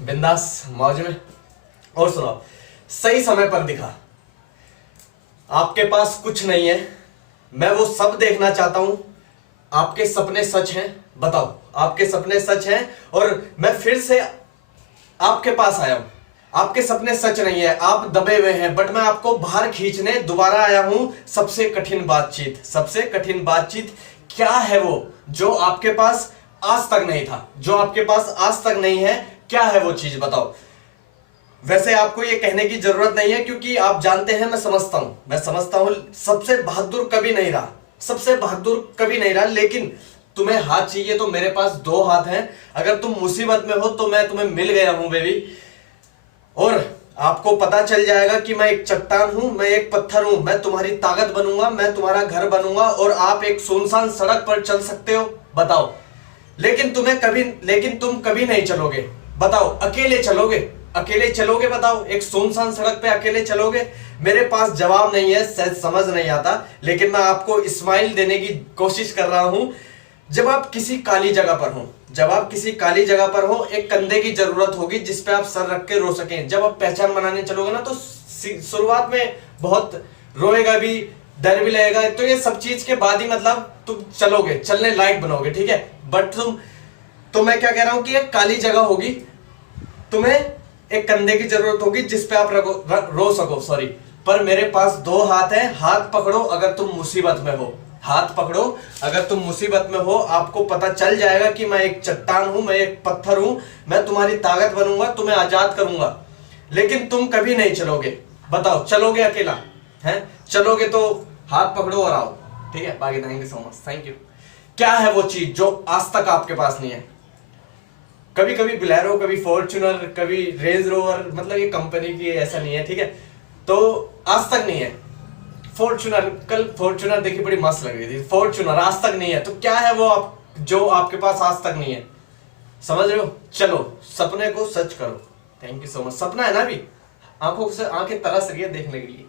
बिंदास मौज में। और सुनो, सही समय पर दिखा। आपके पास कुछ नहीं है, मैं वो सब देखना चाहता हूं। आपके सपने सच हैं? बताओ, आपके सपने सच हैं? और मैं फिर से आपके पास आया हूं। आपके सपने सच नहीं है, आप दबे हुए हैं, बट मैं आपको बाहर खींचने दोबारा आया हूं। सबसे कठिन बातचीत, सबसे कठिन बातचीत क्या है वो जो आपके पास आज तक नहीं था, जो आपके पास आज तक नहीं है? क्या है वो चीज, बताओ। वैसे आपको ये कहने की जरूरत नहीं है, क्योंकि आप जानते हैं, मैं समझता हूं सबसे बहादुर कभी नहीं रहा, सबसे बहादुर कभी नहीं रहा। लेकिन तुम्हें हाथ चाहिए तो मेरे पास दो हाथ हैं। अगर तुम मुसीबत में हो तो मैं तुम्हें मिल गया हूं बेबी। और आपको पता चल जाएगा कि मैं एक चट्टान हूं, मैं एक पत्थर हूं। मैं तुम्हारी ताकत बनूंगा, मैं तुम्हारा घर बनूंगा, और आप एक सुनसान सड़क पर चल सकते हो। बताओ, लेकिन तुम कभी नहीं चलोगे। बताओ, अकेले चलोगे? अकेले चलोगे? बताओ, एक सुनसान सड़क पे अकेले चलोगे? मेरे पास जवाब नहीं है, शायद समझ नहीं आता, लेकिन मैं आपको स्माइल देने की कोशिश कर रहा हूं। जब आप किसी काली जगह पर हो, जब आप किसी काली जगह पर हो, एक कंधे की जरूरत होगी जिस पे आप सर रख के रो सकें। जब आप पहचान बनाने चलोगे ना, तो शुरुआत में बहुत रोएगा भी, डर भी लगेगा, तो ये सब चीज के बाद ही मतलब तुम चलोगे, चलने लायक बनोगे, ठीक है। बट तो मैं क्या कह रहा हूं कि एक काली जगह होगी, तुम्हें एक कंधे की जरूरत होगी जिस पे आप रो सको, सॉरी। पर मेरे पास दो हाथ हैं, हाथ पकड़ो अगर तुम मुसीबत में हो, हाथ पकड़ो अगर तुम मुसीबत में हो। आपको पता चल जाएगा कि मैं एक चट्टान हूं, मैं एक पत्थर हूं, मैं तुम्हारी ताकत बनूंगा, तुम्हें आजाद करूंगा। लेकिन तुम कभी नहीं चलोगे। बताओ, चलोगे अकेला? है चलोगे तो हाथ पकड़ो और आओ, ठीक है। बाकी thank you so much, thank you. क्या है वो चीज जो आज तक आपके पास नहीं है? कभी कभी बोलेरो, कभी फॉर्च्यूनर, कभी रेंज रोवर, मतलब ये कंपनी की ऐसा नहीं है, ठीक है। तो आज तक नहीं है फॉर्च्यूनर। कल फॉर्च्यूनर देखी, बड़ी मस्त लग रही थी। फॉर्च्यूनर आज तक नहीं है, तो क्या है वो आप जो आपके पास आज तक नहीं है? समझ रहे हो? चलो, सपने को सच करो। Thank you so much. सपना है ना अभी, आंखों से आंखें तरस रही है देखने के लिए,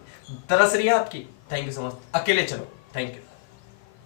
तरस रही है आपकी। Thank you so much. अकेले चलो। Thank you.